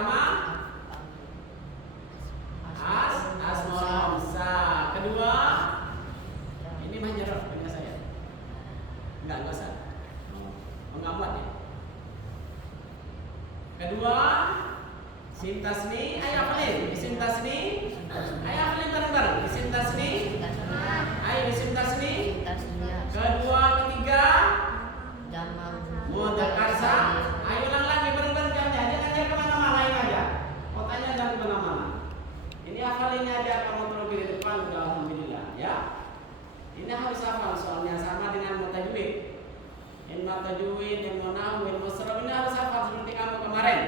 pertama asmaul khamsah. Kedua, ini mah nyerok punya saya. Enggak usah. Enggak muat ya. Kedua, isim tasni, ayo hafalin. Isim tasni. Ayo hafalin bareng-bareng. Isim tasni. Ayo isim tasni. Kedua, ketiga, mudzakkar salim. Ayo ulang lagi bareng-bareng jamnya. Jangan kemana-mana, lain aja. Otaknya jangan kemana-mana. Ini hafalinnya aja kamu terlebih di depan udah alhamdulillah ya. Ini harus hafal soalnya sama dengan tajwid. Ilmu tajwid, ilmu nahwu, ilmu sharaf ini harus hafal seperti kamu kemarin.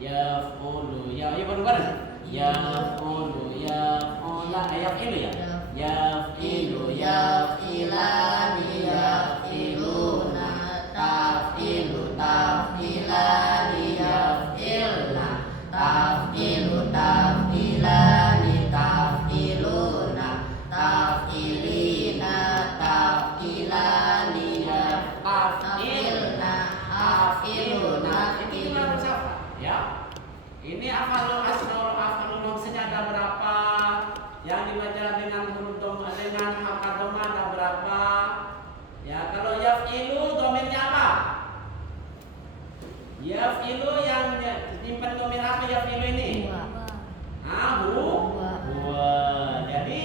Yaf'ulu, ya bareng-bareng. Yaf'ulu, yaf'ula, yaf'ilu ya. Yaf'ilu, yaf'ilani, yaf'iluna, taf'ilu, taf'ilani, yaf'ilna, taf'ilu, taf'ilani, taf'iluna, taf'ilina, taf'ilani, taf'ilna, taf'iluna. Ini harus hafal ya. Ini hafalul asmaul khamsah ada berapa? Yang dibaca dengan huruf dhamma dengan harokat dhamma ada berapa? Ya, kalau yaf'ilu dhamirnya apa? Yaf'ilu yang nyimpan dhamir apa yaf'ilu ini? Huwa. Jadi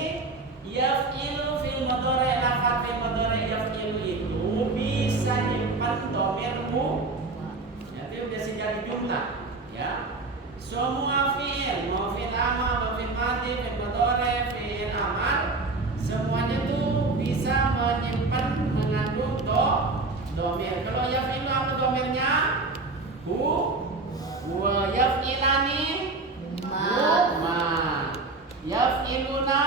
yaf'ilu fil mudhari' lafaz fil mudhari' yaf'ilu itu bisa nyimpan dhamir hu. Jadi udah jadi jumlah ya. Semua fi'il, mau fi'il amar, mau fi'il madhi, fi'il mudhari', fi'il amar, semuanya tuh bisa menyimpan mengandung dhamir. Kalau yaf'ilu apa dhamirnya? Huwa, yaf'ilani huma, yaf'iluna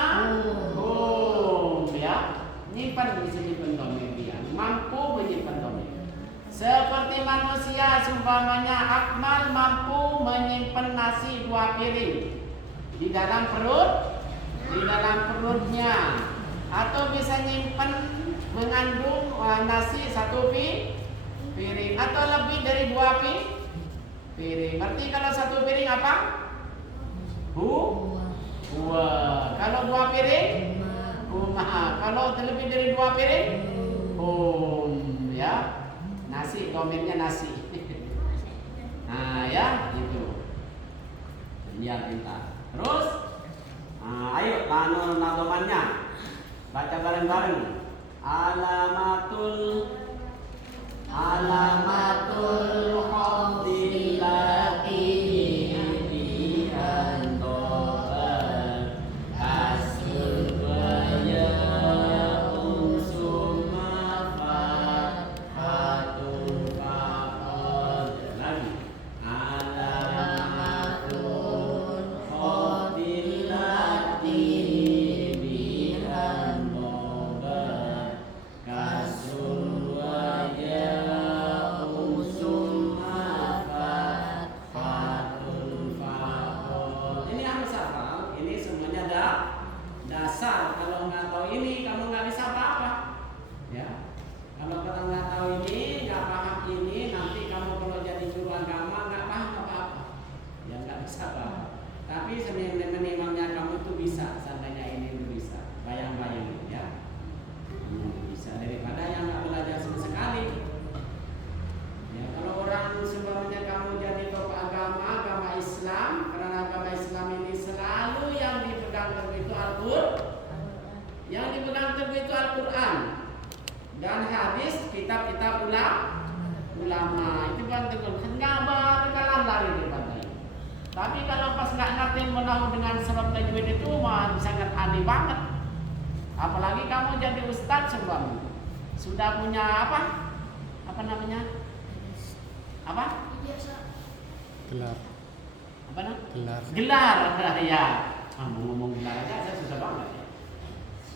hum ya. Nyimpan bisa nyimpan dhamir dia, mampu menyimpan dhamir. Seperti manusia seumpamanya Akmal mampu menyimpan nasi 2 piring di dalam perutnya, atau bisa nyimpan mengandung nasi 1 piring atau lebih dari 2 piring. Berarti kalau 1 piring apa? Huwa. Kalau 2 piring huma. Kalau lebih dari 2 piring hum ya. Nasi, domennya nasi. Nah ya gitu. Biar pintar. Terus, ayo nadomannya. Baca bareng-bareng. Alamatul khafdillati bihan dobar asul waya summa fathatul faqad. Lagi alamatul khafdillati bihan dobar kasul waya summa fathatul faqad. Ini harus hafal. Ini semuanya ada dasar. Kalau nggak tahu ini kamu nggak bisa apa-apa ya. Kalau kita nggak tahu ini, nggak paham ini, nanti kamu kalau jadi guru agama nggak paham apa-apa ya, nggak bisa apa-apa. Tapi menimangnya kamu itu bisa, seandainya ini itu bisa bayang-bayang ya. Bisa daripada yang nggak belajar sama sekali ya. Kalau orang sebelumnya kamu jadi tokoh agama Islam, karena agama Islam ini selalu yang dipegang teguh itu Al-Quran dan hadis, kitab-kitab ulama itu kan teguh. Nggak bakalan lari daripada itu. Tapi kalau pas nggak ngerti menahu dengan sebab tajwid itu mah sangat aneh banget. Apalagi kamu jadi ustadz sebelum sudah punya apa namanya? Gelar. Apa namanya? Gelar. Gelar ya. Ngomong gelar aja saya susah banget ya.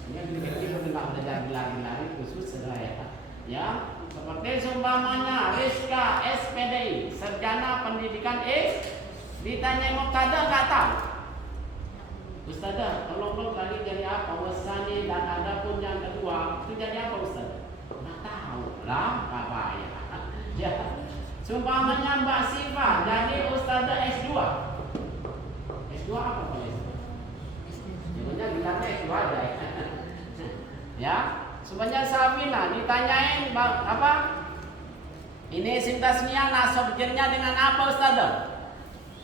Ini kita belajar gelar itu susah ya. Ya, seperti seumpamanya Rizka SPDI, Sarjana Pendidikan ditanya mubtada nggak tahu. Ustazah, tolong dong tadi jadi apa? Wasani dan ada pun yang kedua itu jadi apa Ustaz? Nggak tahu lah, apa ya? Ya, seumpamanya Mbak Siva jadi Ustazah S2. ditanyain apa? Ini isim tasniyah nasab jernya dengan apa Ustaz?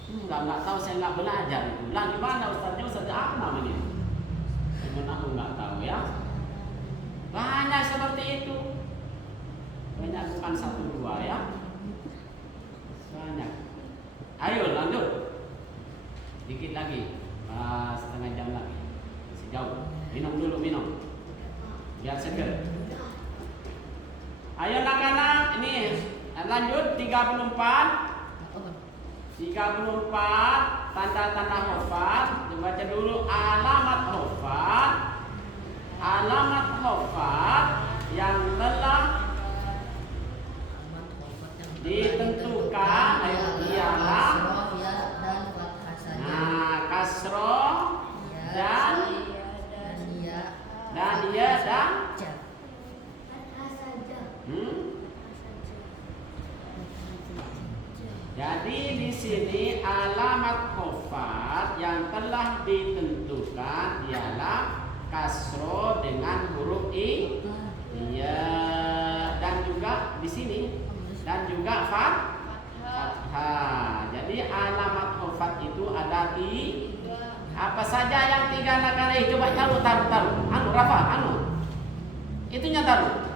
Enggak tahu, saya enggak belajar itu. Lah gimana Ustaznya? Ustaz Akmal ini. Cuman aku enggak tahu ya. Banyak seperti itu. Banyak, bukan 1-2 ya. Banyak. Ayo lanjut. Dikit lagi. Setengah jam lagi. Masih jauh. Minum dulu, minum. Biar seger. Ayo anak-anak, ini lanjut 34 tanda-tanda hafat. Dibaca dulu alamat hafat. Alamat hafat yang telah ditentukan ialah kasroh dan ya dan Jadi di sini alamat khofat yang telah ditentukan ialah kasroh dengan huruf i, iya, dan juga di sini dan juga fathah. Jadi alamat khofat itu ada apa saja yang 3 nakal. Coba taruh. Rafa, itunya taruh.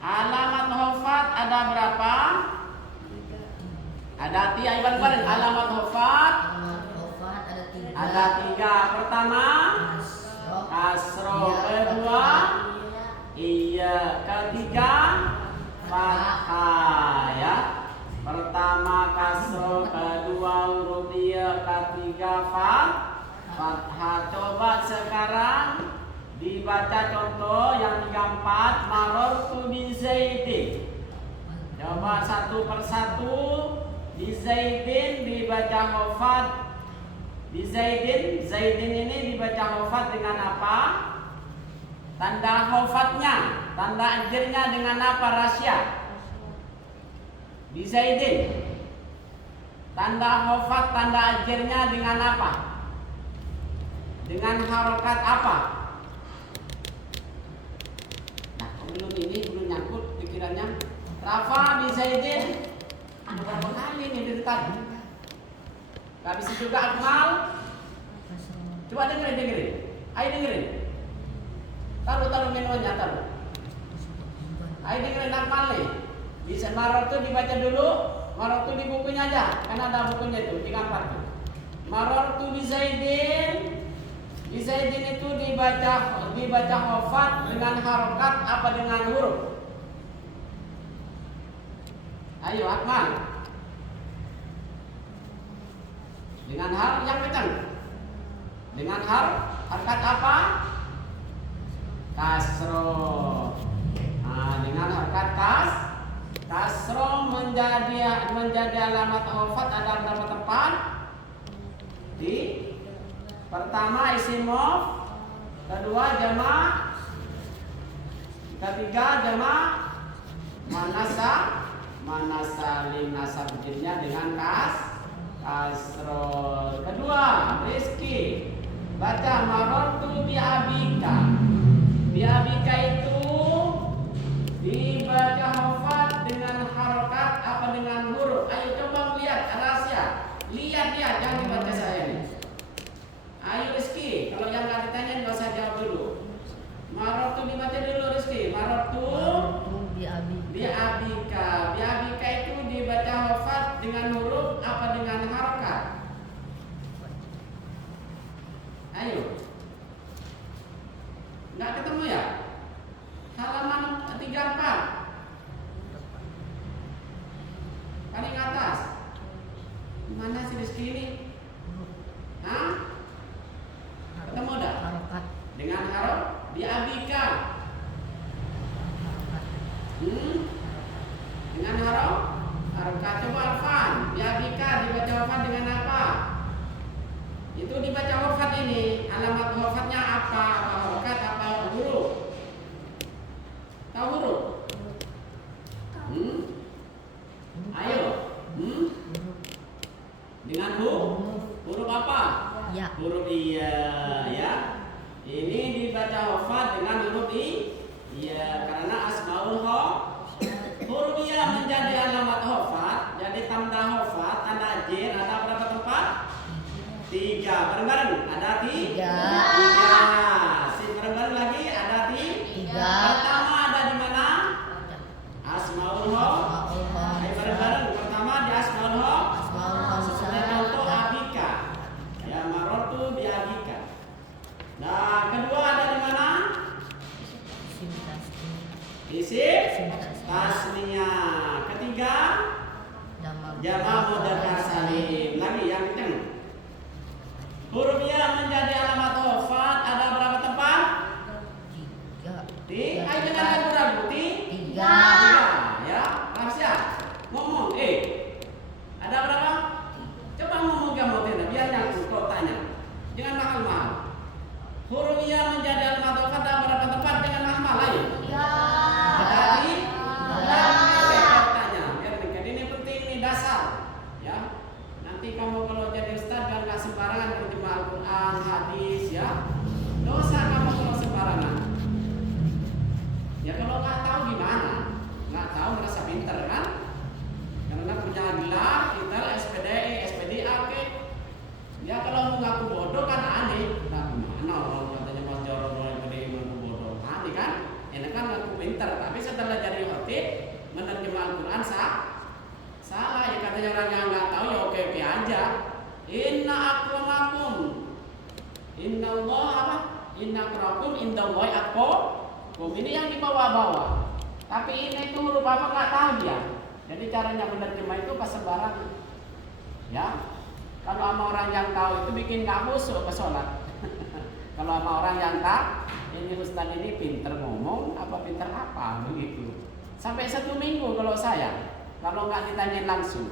Alamat khofat ada berapa? Ada 3. Iban kemarin alamat khofat ada 3. Pertama kasroh, kedua iya, ketiga fathah ya. Pertama kasroh, kedua huruf iya, ketiga fathah. Coba sekarang dibaca contoh yang 34. Marartu bi Zaidin. Coba satu persatu. Di Zaidin dibaca khofat. Di Zaidin ini dibaca khofat dengan apa? Tanda khofatnya, tanda ajirnya dengan apa Rasya? Di Zaidin tanda khofat, tanda ajirnya dengan apa? Dengan harokat apa? Belum nyangkut pikirannya. Rafa di Zaidin berapa kali nih dari tadi? Gak bisa juga Akmal. Coba dengerin. Ayo dengerin. Taruh menunya, taruh. Ayo dengerin Akmal nih. Bisa Marartu dibaca dulu. Marartu di bukunya aja, karena ada bukunya itu 34 tuh. Marartu di Zaidin. Di Zaidin itu dibaca khofat dengan harokat apa dengan huruf? Ayo Akmal. Dengan harf yang kencang. Dengan harokat apa? Kasroh. Nah, dengan harokat kasroh menjadi alamat khofat ada berapa tempat? Di pertama isim muf, kedua jamak, ketiga jamak manasalim nasab jernya dengan kasroh. Kedua Rizki, baca marartu bi abika. Bi abika itu dibaca khofat dengan harokat apa dengan huruf? Ayo coba lihat Alasya, lihat jangan dibaca saya ini. Ayo Rizki, kalau yang nggak ditanya nggak usah jawab dulu. Marartu dibaca dulu Rizki. Marartu bi abika. Bi abika itu dibaca khofat dengan huruf apa dengan harokat? Ayo. Nggak ketemu ya? Halaman 34 paling atas. Mana si Rizki ini? Hah? Ketemu dah? Dengan harok di abika. Dengan harokat. Coba Alfan, di abika dibaca khofat dengan apa? Itu dibaca khofat ini. Alamat khofatnya apa? Apa harokat? Apa huruf? Tahu huruf? Ayo. Dengan huruf apa? Ya. Huruf iya ya. Ini dibaca hofat dengan huruf I. Iya, karena asmaul huruf iya menjadi alamat hofat. Jadi tanda hofat, tanda jin ada berapa tempat? 3. Bareng-bareng ada 3. Si bareng-bareng lagi ada 3. Pertama ada di mana? Asmaul Ayo bareng-bareng. Pertama di asmaul seperti contoh abika. Ya, marotu di abika. Nah, kedua ada di mana? Isim tasniyah. Ketiga jamak mudzakkar salim. Lagi yang kencang. Huruf ya menjadi alamat hofat ada berapa tempat? 3. Ayo jangan ragu-ragu. 3. Ya, rahasia. Ngomong. Ada berapa? Coba ngomong kamu tidak biar nyangkut kau tanya. Jangan mahal-mahal. Huruf ya menjadi alamat hofat ada berapa tempat dengan mahal-mahal ayo. Ada di tanya. Biar ini penting, ini dasar. Ya. Nanti kamu kalau jadi ustaz dan nggak sembarangan terjemah Al-Quran, hadis, ya dosa kamu kalau sembarangan. Ya kalau nggak tahu gimana, nggak tahu merasa pinter kan? Karena punya gelar, kita SPDI, SPDA, oke. Ya kalau mengaku bodoh kan aneh. Nah gimana orang katanya Mas Jorok SPDI mengaku bodoh, aneh kan? Ini kan ngaku pinter, tapi setelah jadi khatib menerjemah Al-Quran salah ya katanya orang yang nggak tahu ya oke aja. Inna akramakum inna Allah apa? Inna akramakum indallahi atqakum. Ini yang dibawa-bawa. Tapi ini tuh huruf apa nggak tahu dia. Jadi caranya menerjemah itu pas sembarangan. Ya. Kalau sama orang yang tahu itu bikin nggak khusyuk ke sholat. Kalau sama orang yang tak, ini ustaz ini pinter ngomong apa pinter apa begitu. Sampai 1 minggu kalau saya. Kalau nggak ditanyain langsung.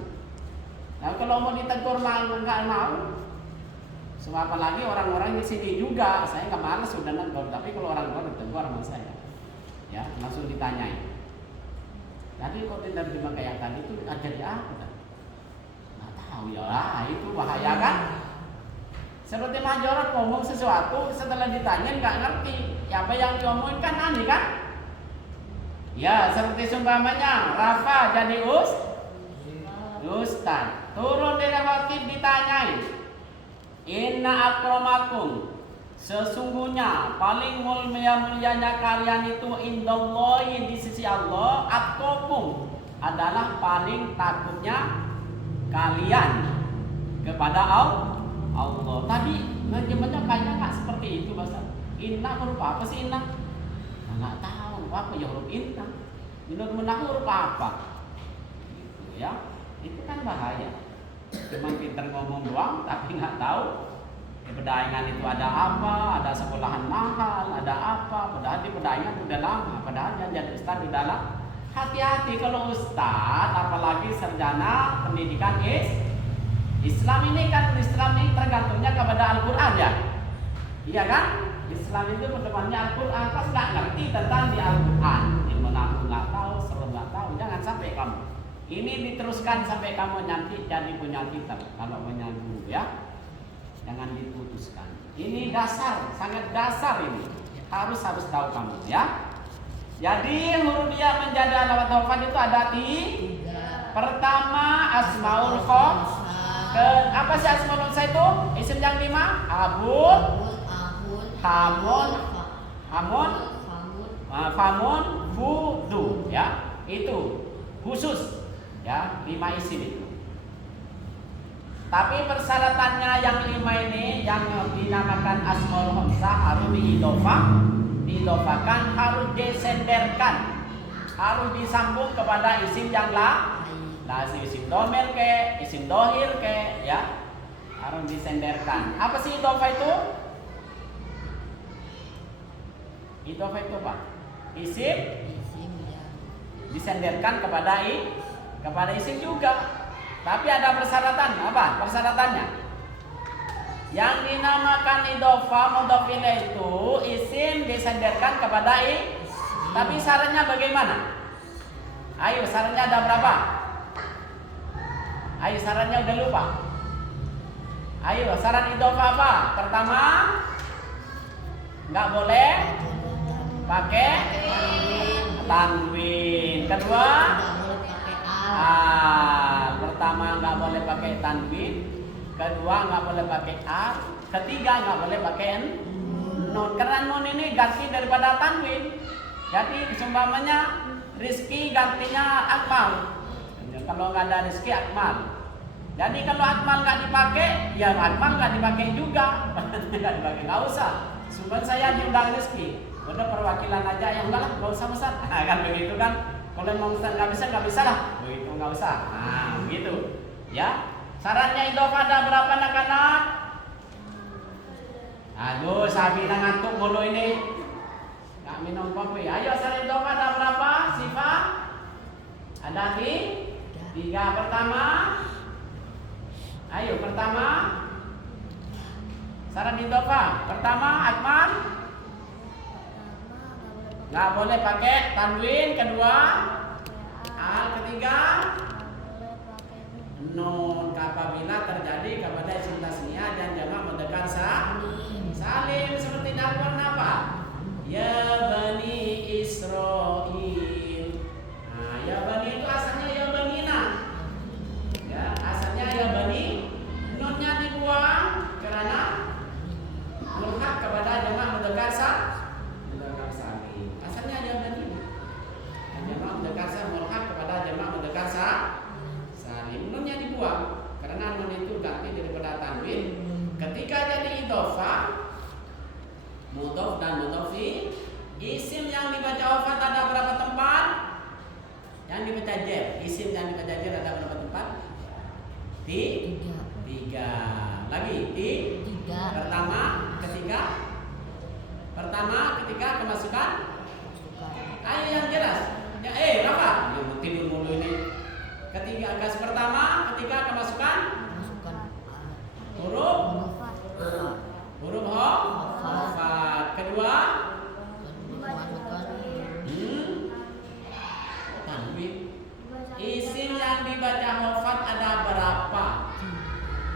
Nah kalau mau ditegur nggak mau. Sebab apalagi orang-orang di sini juga, saya nggak malas sudah negur. Tapi kalau orang luar ditegur sama saya, ya langsung ditanyain. Jadi kok diterjemah kayak tadi itu jadi apa? Nggak tahu ya lah, itu bahaya kan? Seperti Mas Jorok ngomong sesuatu setelah ditanyain nggak ngerti. Ya apa yang diomongin kan aneh kan? Ya, seperti seumpamanya Rafa jadi ustaz. Turun dari khatib ditanyai. Inna akramakum. Sesungguhnya paling mulia-mulianya kalian itu indallahi di sisi Allah atqakum adalah paling takutnya kalian kepada Allah. Tadi terjemahnya kayaknya nggak seperti itu bahasa. Inna huruf apa sih inna? Nggak tahu apa ya huruf inna. Menurut huruf apa? Gitu ya. Itu kan bahaya. Cuma pinter ngomong doang tapi nggak tahu di pedayangan itu ada apa, ada sekolahan mahal, ada apa. Padahal di pedayangan udah lama. Padahal yang jadi ustaz di dalam. Hati-hati kalau ustaz, apalagi sarjana pendidikan Islam ini kan tergantungnya kepada Al-Quran ya. Iya kan? Islam itu perdepannya Al-Quran. Pas nggak ngerti tentang di Al-Quran, ilmu nahu nggak tahu, serem nggak tahu, jangan sampai kamu. Ini diteruskan sampai kamu nanti jadi punya kitab. Kalau punya guru ya, jangan diputuskan. Ini dasar, sangat dasar ini. Harus tahu kamu ya. Jadi huruf ya menjadi alamat hafal itu ada 3. Pertama asmaul apa sih asmaul husna itu? Isim yang 5. Abun, hamun, famun, fudu ya. Itu khusus ya, 5 isim itu. Tapi persyaratannya yang 5 ini yang dinamakan asmaul husna harus diidhofahkan, harus disenderkan, harus disambung kepada isim yang isim domir ke, isim dohir ke, ya harus disenderkan. Apa sih idhofah itu? Idhofah itu Pak, isim disenderkan kepada isim juga. Tapi ada persyaratan. Apa persyaratannya? Yang dinamakan idhofah mudhof ilaih itu isim disenderkan kepada tapi syaratnya bagaimana? Ayo syaratnya ada berapa? Ayo syaratnya udah lupa. Ayo syarat idhofah apa? Pertama nggak boleh pakai tanwin. Kedua, pertama nggak boleh pakai tanwin. Kedua nggak boleh pakai al. Ketiga nggak boleh pakai nun. Karena nun ini ganti daripada tanwin. Jadi seumpamanya Rizki gantinya Akmal. Kalau nggak ada Rizki Akmal. Jadi kalau Akmal nggak dipakai, ya Akmal nggak dipakai juga. Nggak dipakai, nggak usah. Sumber saya diundang Rizki. Udah perwakilan aja, yang enggak lah, nggak usah Ustaz. Kan begitu kan? Kalau mau Ustaz nggak bisa lah. Begitu nggak usah. Nah begitu. Ya. Syaratnya idhofah ada berapa anak-anak? Aduh, Sabina ngantuk mulu ini. Nggak minum kopi. Ayo syarat idhofah ada berapa? Sifat? Ada tiga. Pertama. Ayo pertama. Syarat idhofah. Pertama, Akmal. Nggak boleh pakai tanwin. Kedua, al. Ketiga, nun. Apabila terjadi kepada isim tasniyah dan jamak mudzakkar salim seperti dalam apa? Ya bani Israil. Nah, ya bani itu asalnya ya banina. Ya, asalnya ya bani. Nunnya dibuang karena mulhaq kepada jamak mudzakkar salim. Asalnya ya bani. Jamak mudzakkar mulhaq kepada jamak mudzakkar salim. Nunnya dibuang karena nun itu ganti daripada tanwin. Ketika jadi idhofah, mudhof dan mudhof fi, isim yang dibaca hafat ada berapa tempat? Yang dibaca jar. Isim yang dibaca jar ada berapa tempat? Tiga. Lagi tiga. Pertama, ketika kemasukan. Ayo yang jelas. Ya, Rafa, tidur mulu ini. Ketika pertama, ketika kemasukan huruf hafat. Kedua, tanwin. Isim yang dibaca hafat ada berapa?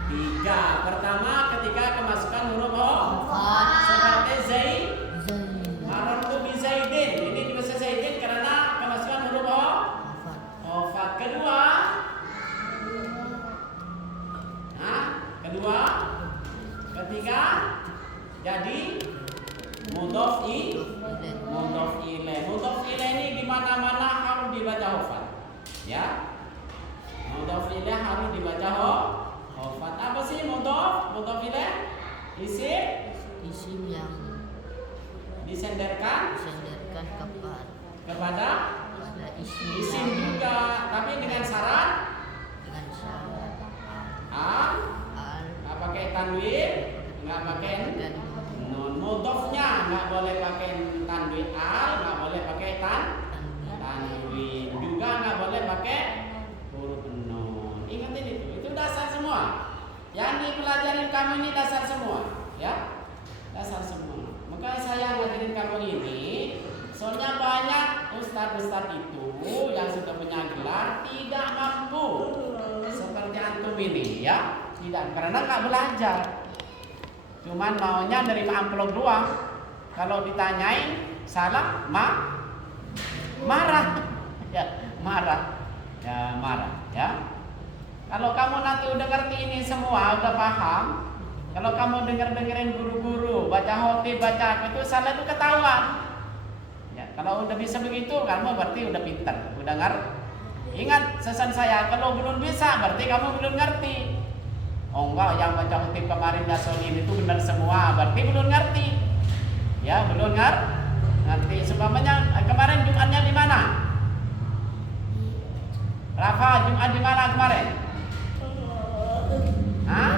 Tiga. Pertama, ketika kemasukan huruf hafat. Seperti Zaid. Marartu bi Zaidin. Ini dibaca Zaidin karena kemasukan huruf hafat. Kedua, ketiga jadi mudhof ilaih. Mudhof ilaih ini di mana-mana harus dibaca hafat. Ya. Mudhof ilaih harus dibaca hafat. Apa sih mudhof ilaih? Isim yang disenderkan kepada isim juga, tapi dengan syarat nggak pakai tanwin, nggak pakai nun. Mudhofnya nggak boleh pakai tanwin al, nggak boleh pakai tanwin, juga nggak boleh pakai huruf nun. Ingatin itu dasar semua. Yang dipelajari kamu ini dasar semua, ya, dasar semua. Maka saya ngajarin kamu ini, soalnya banyak ustadz itu yang sudah punya gelar tidak mampu seperti antum ini, ya. Tidak, karena nggak belajar. Cuman maunya nerima amplop doang. Kalau ditanyain salah, marah. Ya, marah. Ya. Kalau kamu nanti udah ngerti ini semua, udah paham. Kalau kamu dengerin guru-guru baca khotib, baca apa itu salah itu ketahuan. Ya, kalau udah bisa begitu, kamu berarti udah pintar, udah ngerti. Ingat pesan saya, kalau belum bisa berarti kamu belum ngerti. Oh enggak, yang baca khotib kemarin Yasolin itu benar semua, berarti belum ngerti. Ya, belum ngerti. Sebabnya kemarin Jumatnya di mana? Rafa, Jumat di mana kemarin? Hah?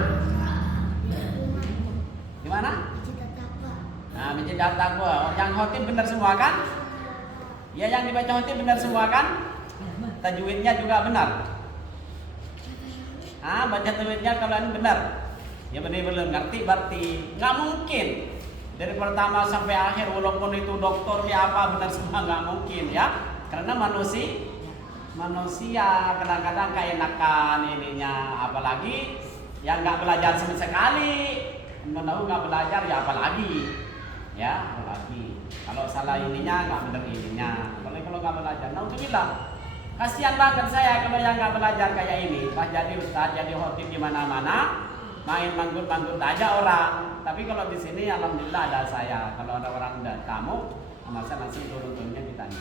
Di mana? Nah, Masjid At-Taqwa. Yang khotib benar semua kan? Ya, yang dibaca khotib benar semua kan? Tajwidnya juga benar. Baca tajwidnya kalian benar. Ya benar-benar ngerti berarti. Nggak mungkin dari pertama sampai akhir walaupun itu dokter ya apa benar semua nggak mungkin ya. Karena manusia kadang-kadang keenakan ininya, apalagi yang nggak belajar sama sekali. Nggak belajar ya apalagi. Ya, lagi. Kalau salah ininya nggak benar ininya. Kalau nggak belajar, naudzubillah. Kasihan banget saya kalau yang nggak belajar kayak ini. Pas jadi ustaz, jadi khotib di mana-mana, main manggut-manggut aja orang. Tapi kalau di sini alhamdulillah ada saya. Kalau ada orang tamu, masa langsung turun-turunnya ditanya.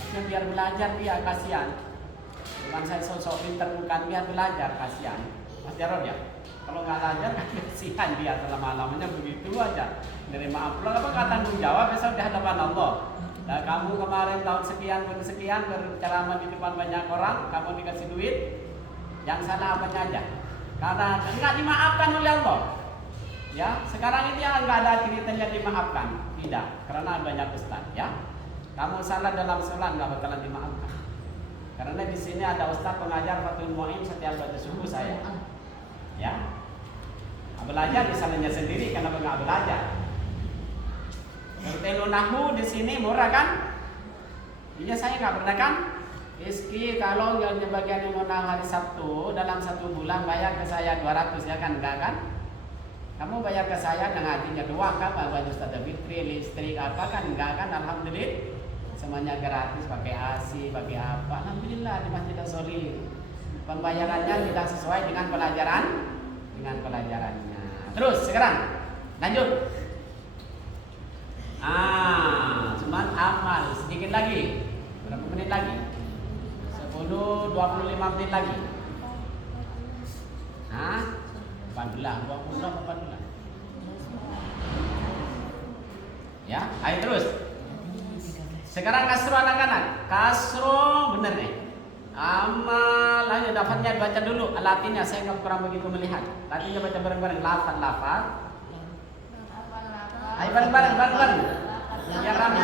Maksudnya biar belajar dia, kasihan. Bukan saya sosok pinter, bukan, biar belajar, kasihan. Mas Jarod ya? Kalau nggak belajar kan kasihan dia selama-lamanya begitu aja. Nerima amplop apa kata tanggung jawab besok di hadapan Allah. Nah, kamu kemarin tahun sekian berceramah di depan banyak orang, kamu dikasih duit, yang sana apanya aja? Karena enggak dimaafkan oleh Allah. Ya, sekarang ini yang enggak ada ceritanya dimaafkan, tidak, karena banyak ustaz. Ya, kamu salah dalam sholat enggak bakalan dimaafkan. Karena di sini ada ustaz pengajar Fathul Mu'in setiap baca subuh saya. Ya, belajar di salahnya sendiri karena enggak belajar. Ilmu nahu di sini murah kan? Iya, saya nggak pernah kan? Rizky kalau yang bagian ilmu nahu hari Sabtu dalam 1 bulan bayar ke saya 200 ya kan? Enggak kan? Kamu bayar ke saya dengan hatinya doang kan? Bayar Ustaz Fitri, listrik apa kan? Enggak kan? Alhamdulillah semuanya gratis, pakai AC, pakai apa? Alhamdulillah di Masjid As-Solihin. Pembayarannya tidak sesuai dengan pelajarannya. Terus sekarang lanjut. Cuman amal sedikit lagi. Berapa menit lagi? 10-25 menit lagi. 14 Ya, ayo terus. Sekarang kasro anak-anak. Kasro bener nih. Amal, ayo dapatnya baca dulu. Latinnya saya nggak kurang begitu melihat. Latinnya baca bareng-bareng. Lafaz. Ayo bareng-bareng. Biar rame.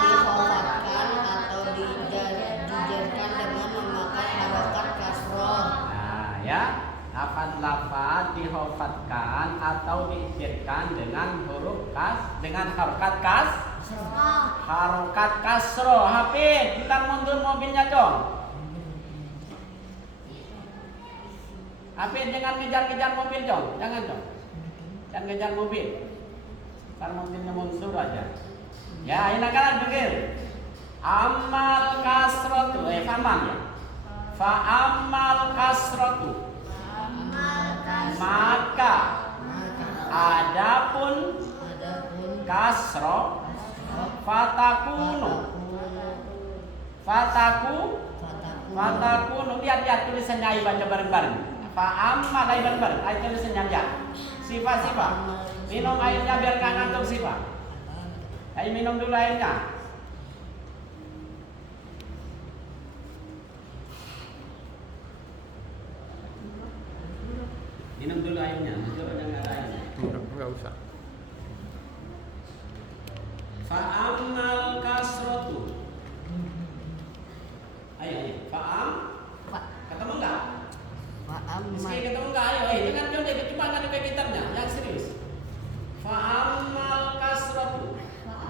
Dihofatkan atau dijarkan dengan memakai harokat kasroh. Nah, ya, lafaz dihofatkan atau diizinkan dengan dengan harokat harokat kasroh. Hafid, kita mundur mobilnya dong. Hafid, jangan ngejar-ngejar mobil dong, jangan ngejar mobil. Ntar mobilnya mundur aja. Ya, ini anak-anak dengar. Amal kasrotu, fa'amal ya. Fa'amal kasrotu. Maka adapun kasro fatakunu. Lihat tulisannya, ayo baca bareng-bareng. Fa'amal, ayo bareng-bareng. Ayo tulisannya lihat. Sifat. Minum airnya biar nggak ngantuk sifat. Ayo minum dulu airnya. Minum dulu airnya. Jangan ada airnya. Enggak usah. Fa'amal kasrotu. Ayo. Ketemu enggak? Meski ketemu enggak? Ayo. Jangan cuma kan kayak kitabnya. Yang serius. Fa'amal kasrotu.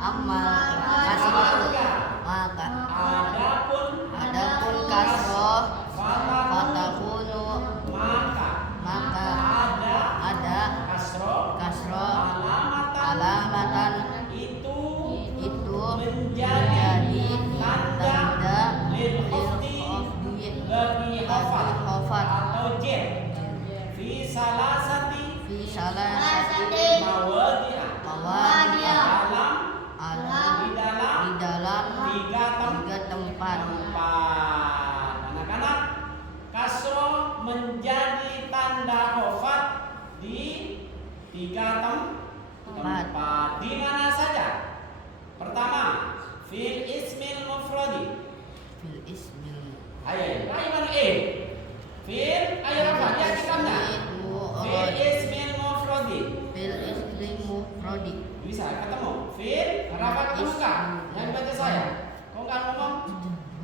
Maka adapun kasroh fatakunu. Maka ada kasroh alamatan itu menjadi tanda lil khufdi bagi hafat atau jen fi salasati mawadi'ah di dalam tiga tempat. Anak-anak, kasroh menjadi tanda hafat di 3 tempat. Di mana saja? Pertama, fil ismil mufradi. Ayo mana fil, ayo apa? Lihat kitabnya. Fil ismil mufradi. Bisa ketemu? Fil, rapat buka. Yang baca saya. Kau nggak ngomong?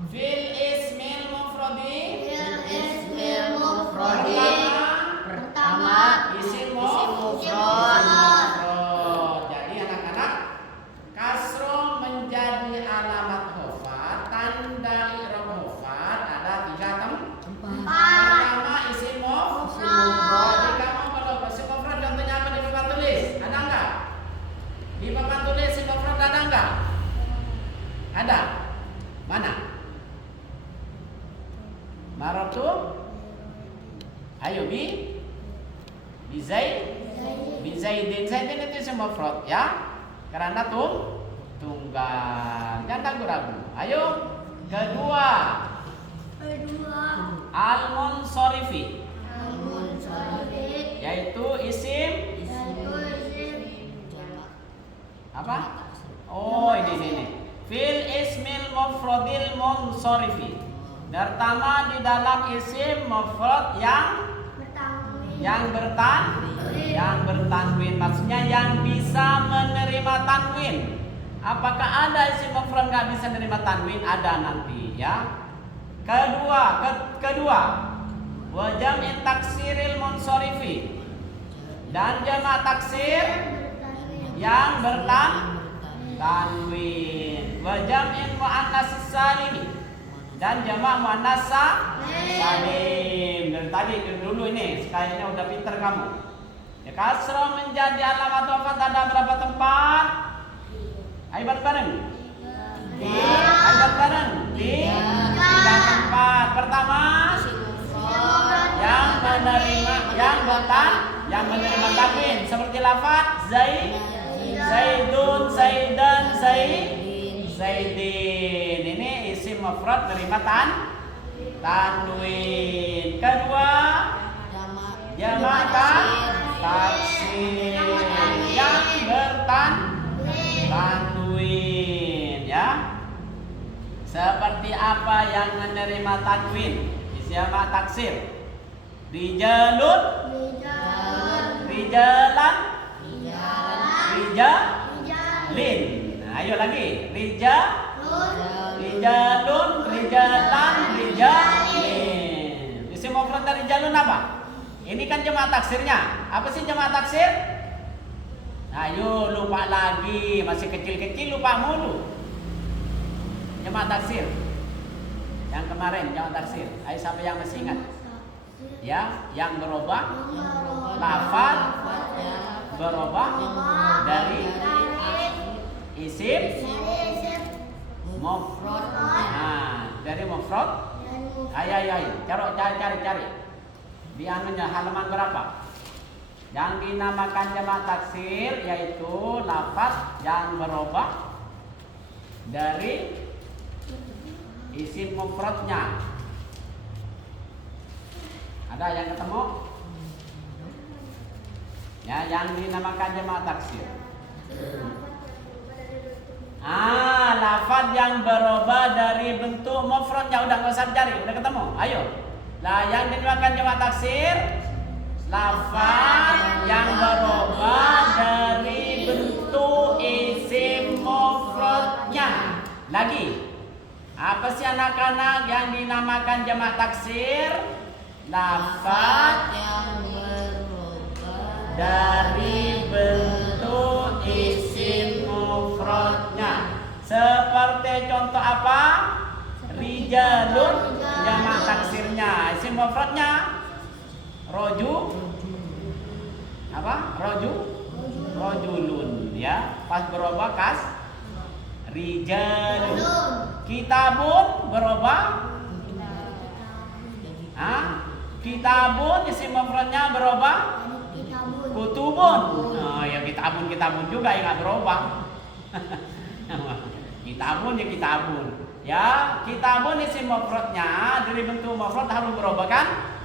Fil ismil mufradi. Pertama isim mufrad. Jadi anak-anak, kasroh menjadi alamat hafat. Tanda i'rab hafat ada 3 tempat. Pertama isim mufrad. Jadi kamu kalau isim mufrad contohnya apa di papan tulis? Ada enggak? Di papan tulis Ayo Bizaidin. Zaidin itu isim mufrad ya. Karena tunggal. Jangan ragu-ragu. Ayo kedua. Al-munsorifi. Yaitu isim apa? Oh, ini. Fil ismil mufradil munsorifi. Pertama di dalam isim mufrad yang bertanwin, maksudnya yang bisa menerima tanwin. Apakah ada isim mufrad nggak bisa menerima tanwin? Ada nanti ya. Kedua wa jam'in taksiril munsorifi, dan jamak taksir yang bertanwin. Wa jam'in muannas salimi, dan jamak muannas salim. Dari tadi dulu ini kayaknya udah pinter kamu. Ya, kasroh menjadi alamat wafat ada berapa tempat? Ayo bareng. Di 3 tempat. Pertama yang menerima tanwin seperti lafaz Zaidun, Zaidan, Zaidin. Ini isim mufrad menerima tanwin. Kedua jamak taksir yang bertanwin ya. Seperti apa yang menerima tanwin? Jamak taksir. Rijalan, rijalin. Nah, ayo lagi. Rijalun, rijalan, rijalin. Isim mufrad dari rijalun apa? Ini kan jamak taksirnya. Apa sih jamak taksir? Ayo lupa lagi, masih kecil-kecil lupa mulu. Jamak taksir. Yang kemarin jamak taksir. Ayo siapa yang masih ingat? Ya, yang berubah lafaz berubah dari isim mufrad. Nah, dari mufrad. Ayo. Cari. Di anunya halaman berapa? Yang dinamakan jamak taksir yaitu lafaz yang berubah dari isim mufradnya. Ada yang ketemu? Ya, yang dinamakan jamak taksir. Lafaz yang berubah dari bentuk mufradnya. Udah nggak usah cari, udah ketemu. Ayo. Nah, yang dinamakan jamak taksir lafaz yang berubah dari bentuk isim mufradnya. Lagi. Apa sih anak-anak yang dinamakan jamak taksir? Lafaz yang berubah dari bentuk isim mufradnya. Seperti contoh apa? Rijalun jamak taksirnya. Isim mufradnya rojulun ya. Pas berubah kas rijalun. Kitabun berubah kitabun isim mufradnya berubah kutubun. Oh ya, kitabun juga yang berubah. Kitabun. Ya, kitabun isim mufradnya dari bentuk mufrad harus berubah kan?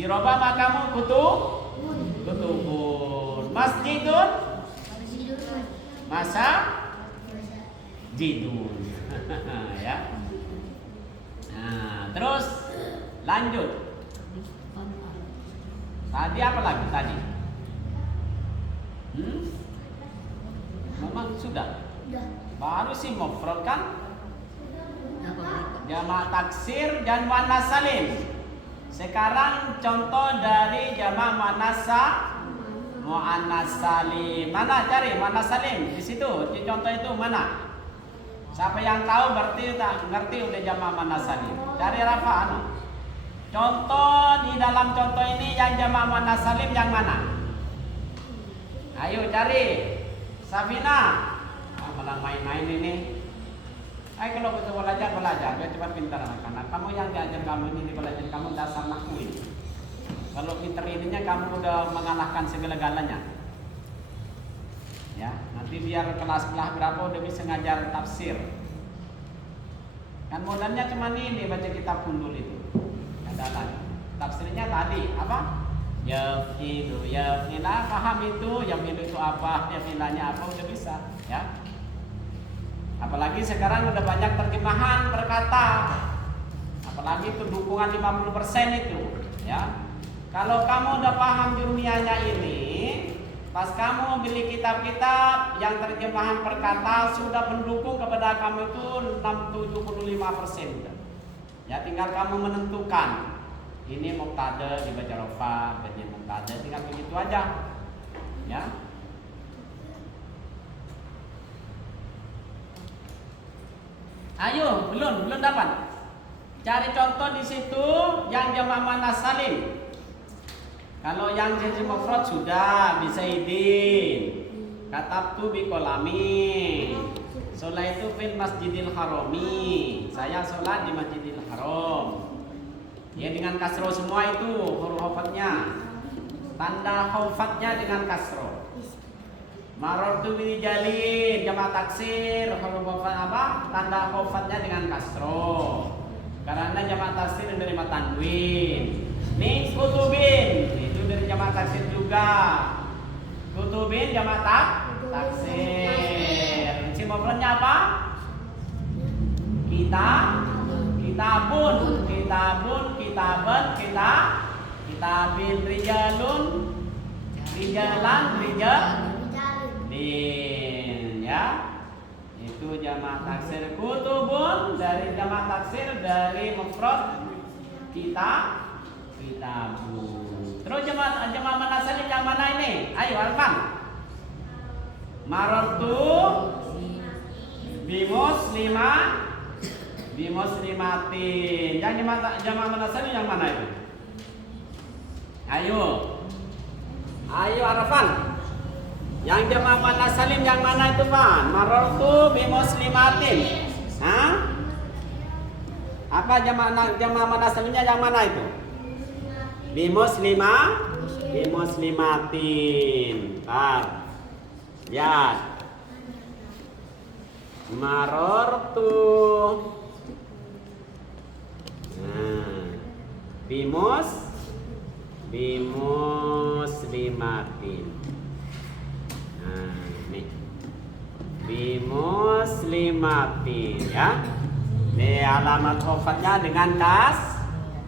Dirubah maka kutubun. Masjidun jidun. Ya. Nah, terus lanjut. Tadi apa lagi tadi? Memang sudah. Baru sih mufrad kan? Jamak taksir dan muannas salim. Sekarang contoh dari jamak muannas salim. Mana cari muannas salim? Di situ, di contoh itu mana? Siapa yang tahu berarti tak ngerti udah jamak muannas salim. Cari Rafa Contoh di dalam contoh ini yang jamak muannas salim yang mana? Ayo cari. Safina. Malah main-main ini. Ayo kalau betul belajar biar cepat pintar anak-anak. Kamu yang diajar kamu ini belajar kamu dasar naku ini. Kalau pinter ininya kamu udah mengalahkan segala-galanya. Ya, nanti biar kelas-kelas berapa udah bisa ngajar tafsir. Kan modalnya cuma ini baca kitab Kundul itu. Ada lagi. Tafsirnya tadi apa? Yafilu, yafila, paham itu, yafilu itu apa, yafilanya apa udah bisa, ya. Apalagi sekarang udah banyak terjemahan berkata. Apalagi itu dukungan 50% itu, ya. Kalau kamu udah paham jurmiyahnya ini, pas kamu beli kitab-kitab yang terjemahan perkata sudah mendukung kepada kamu itu 75%. Ya, tinggal kamu menentukan. Ini mubtada dibaca rofa, baca mubtada, tinggal begitu aja. Ya. Ayo, belum dapat. Cari contoh di situ yang jamak muannats salim. Kalau yang jadi mufrad sudah bisa idin. Katabtu bi qalami. Sholat itu fil Masjidil Harami. Saya sholat di Masjidil Haram. Ya dengan kasro semua itu huruf khofatnya. Tanda khofatnya dengan kasro. Marartu bi jalin jamak taksir huruf khofat apa? Tanda khofatnya dengan kasro. Karena jamak taksir menerima tanwin. Nih kutubin itu dari jamak taksir juga. Kutubin jamak taksir. Isim mufradnya apa? Kitabun, kitabin, rijalun, rijalan, rijalin, ya. Itu jamak taksir. Kutubun dari jamak taksir dari mufrad kitabun. Terus jamak muannats salim yang mana ini? Ayo Arfan. Marartu bimuslimatin. Yang jamak muannats salim yang mana itu? Ayo Arfan. Yang jamak muannats salim yang mana itu, Pak? Marartu bimuslimatin. Hah? Apa jamak muannats salimnya yang mana itu? Bimuslimatin. Lihat. Marartu. Bimuslimatin. Nih. Bimuslimatin, ya. Nih alamat khofatnya dengan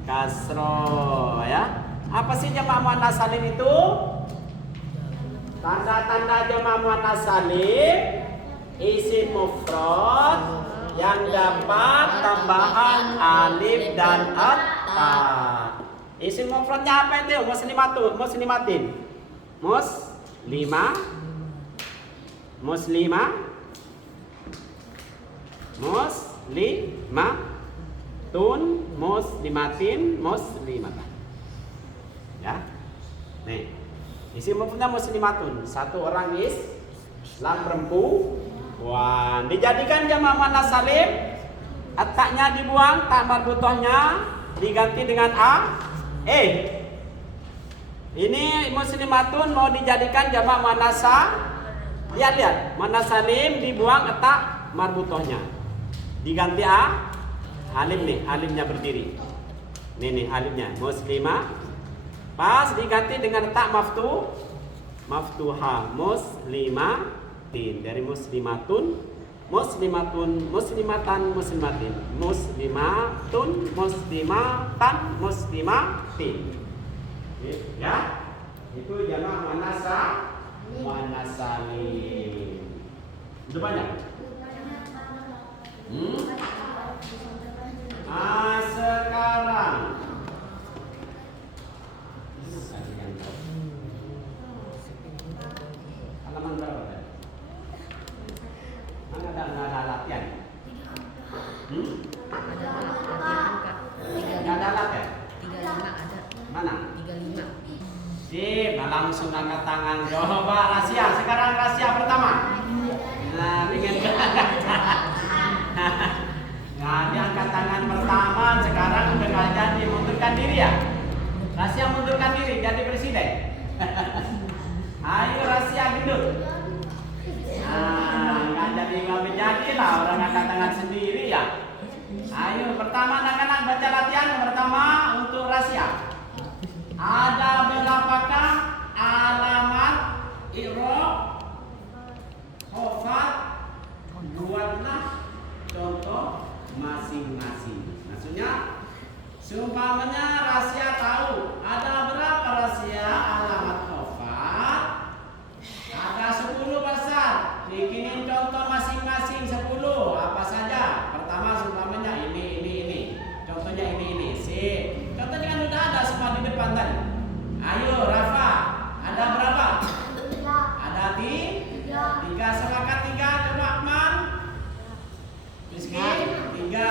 kasro, ya. Apa sih jamak muannats salim itu? Tanda-tanda jamak muannats salim isim mufrad yang dapat tambahan alif dan ta. Isim mufradnya apa itu? Muslimatin. Muslimatan. Ya. Nih. Isim mufradnya muslimatun. Satu orang Islam perempuan. Dijadikan jamak muannats salim. At-nya dibuang, ta marbutohnya diganti dengan Ini muslimatun mau dijadikan jamak muannats lihat muannats salim dibuang ta marbutohnya. Diganti alif nih, alifnya berdiri. Nih alifnya muslimah. Pas diganti dengan ta maftuha muslimatin. Dari muslimatan, muslimatin. Ya. Itu jamak muannats salim. Udah banyak? Sekarang halaman berapa tadi? Mana ada latihan? Nggak ada latihan? 35 ada. Mana? 35. Sip, langsung angkat tangan. Coba rahasia. Sekarang rahasia pertama. Nah, ingin Nah, diangkat tangan pertama, sekarang udah nggak jadi mundurkan diri ya. Rahasia mundurkan diri Taufik jadi presiden? Ayo rahasia gendut. Nggak jadi lah orang angkat tangan sendiri ya. Ayo pertama anak-anak baca latihan yang pertama untuk rahasia. Ada berapakah alamat i'rab khafat? Buatlah contoh masing-masing. Maksudnya seumpamanya rahasia tahu ada berapa rahasia alamat khafat? Ada 10 besar. Bikinin contoh masing-masing 10. Apa saja? Pertama seumpamanya ini. Contohnya ini. Sip. Contohnya kan udah ada semua di depan tadi. Ayo Rafa, ada berapa? Ada 3. Sepakat 3. Coba Akmal. Rizky 3.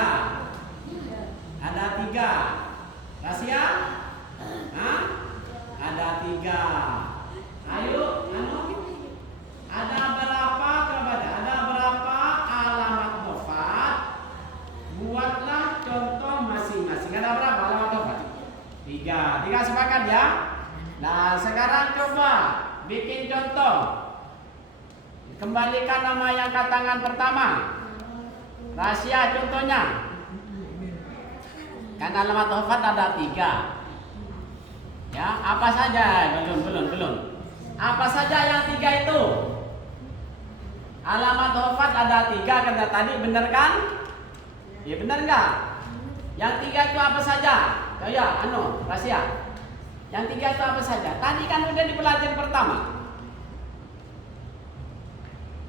Ada 3. Rahasia? Hah? Ada 3. Ayo, ada berapa? Coba baca. Ada berapa alamat khafat? Buatlah contoh masing-masing. Ada berapa alamat khafat? 3 sepakat ya? Nah, sekarang coba bikin contoh. Kembalikan nama yang angkat tangan pertama. Rahasia contohnya. Kan alamat khafat ada 3. Ya, apa saja? Belum. Apa saja yang 3 itu? Alamat khafat ada 3 kata tadi, benar kan? Ya benar enggak? Yang 3 itu apa saja? Ya, rahasia. Yang 3 itu apa saja? Tadi kan udah di pelajaran pertama.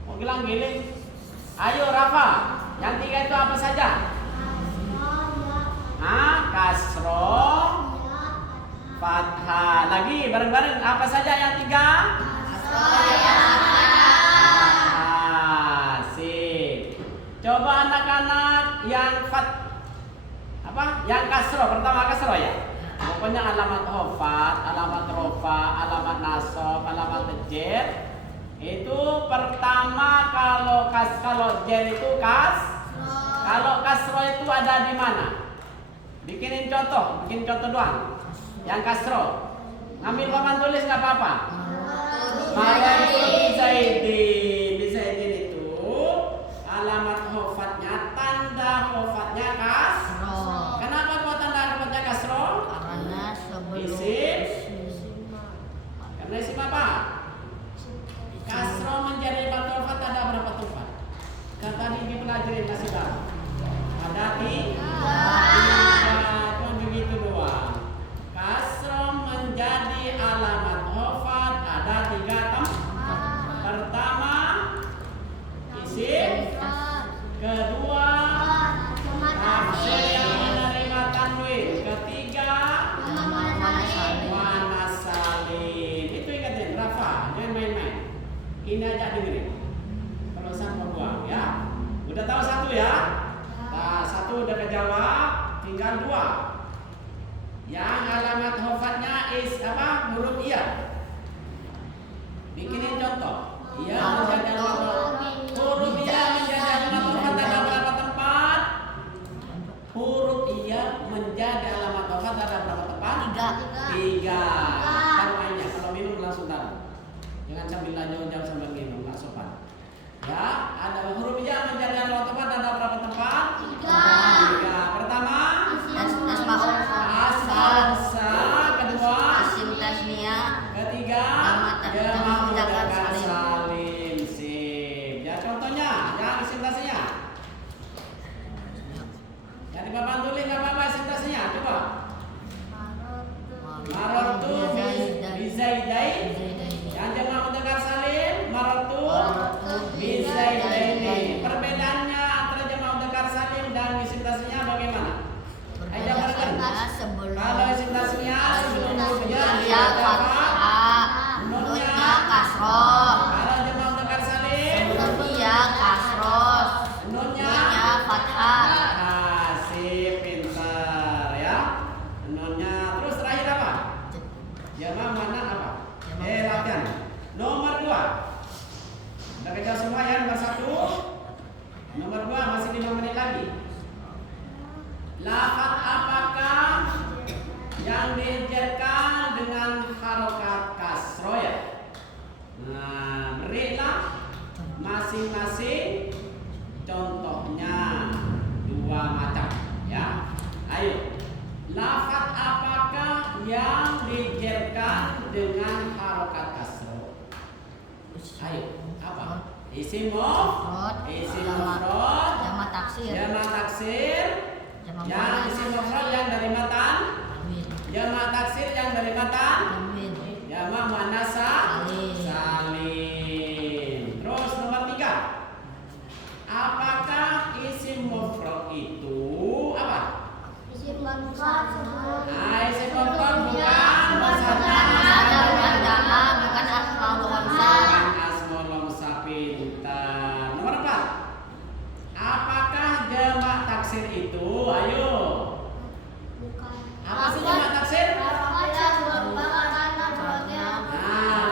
Mau gilang-giling? Ayo Rafa, yang 3 itu apa saja? Kasro, fathah. Lagi bareng-bareng apa saja yang 3? Sip. Coba anak-anak yang yang kasro, pertama kasro ya. Pokoknya alamat khafat, alamat rofa, alamat nasab, alamat jer. Itu pertama kalau jer itu kalau kasro itu ada di mana? Bikin contoh doang. Yang kasro. Ngambil papan tulis nggak apa-apa. Marartu Zaidin itu alamat khofatnya, tanda khofatnya kasro. Kenapa kok tanda khofatnya kasro? Karena sebelum Karena isim apa? Kasro menjadi alamat khofat ada berapa tempat? Kan tadi dipelajari masih baru. Ada 3. Cuma begitu doang. Kasro menjadi alamat khofat ada 3 tempat. Pertama isim, kedua tafsir yang menerima tanwin, ketiga wanasalin. Itu ingatin Rafa, jangan main-main. Ini aja dengerin. Kalau sama buang ya. Udah tahu 1 ya? Nah, 1 udah kejawab, tinggal 2. Yang alamat khofatnya huruf iya. Bikinin contoh. Iya menjadi alamat huruf iya menjadi alamat khofat ada berapa tempat? Huruf iya menjadi alamat khofat ada berapa tempat? 3. Taruh aja, kalau minum langsung taruh. Jangan sambil jauh-jauh sambil minum, nggak sopan. Ya, ada huruf iya menjadi alamat khofat ada berapa tempat? 3. Pertama Asal, kedua isim tasniah, ketiga jamak mudzakkar salim. Sip. Ya contohnya, ya isim tasniah. Jadi papan tulis enggak apa-apa isim tasniah. Coba. Marartu bizaidain. Yang jamak mudzakkar salim, marartu bizaidaini. Perbedaannya antara jamak mudzakkar salim dan isim tasniah bagaimana? Ayo sebelum kalau isim tasniah sebelum hurufnya ya fathah, nunnya kasroh. Kalau jamak mudzakkar salim Sebelum ya kasroh, nunnya fathah. Sip, pintar ya. Nunnya terus terakhir apa? Jamak mana apa? Latihan. Nomor 2. Udah kerja semua ya nomor 1. Nomor 2 masih 5 menit lagi. Lafaz apakah yang dijerkan dengan dengan harokat kasroh. Ayo, apa? Isim mufrad, Jamak taksir. jamak taksir, Jamak yang muannas. isim mufrad yang dari matan, Tanwin. jamak taksir yang dari matan, Tanwin. jamak muannas Salim. salim. Terus nomor 3. Apakah isim mufrad itu apa? Isim mufrad Nah, isim mufrad bukan Bukan musanna. musanna, bukan jamak, bukan asmaul khamsah. Bukan asmaul khamsah, pintar. Nomor 4. Apakah jamak taksir itu? Ayo. Apa sih jamak taksir? Nah,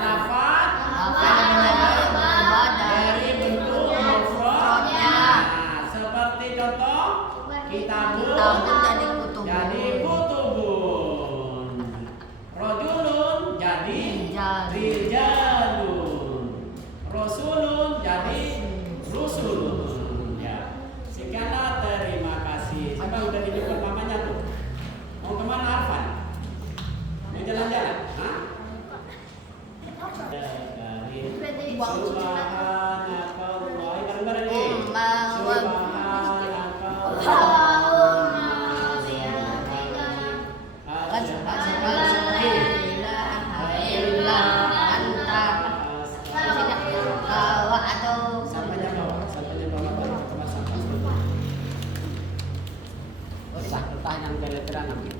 lafaz dari bentuk mufradnya. Nah, seperti contoh kitabun Kitabun jadi kutubun. jadi kutubun. Rajulun jadi rijalun. Rasulun jadi rusulun. Ya. Sekianlah, terima kasih. Siapa udah dijemput mamanya tuh? Mau kemana Arfan? Mau jalan-jalan? Hah? Subhanakallah. Bareng-bareng nih. Sampahnya bawa balik ke tempat sampah. Usah letak yang terang nanti.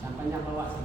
Sampahnya bawa.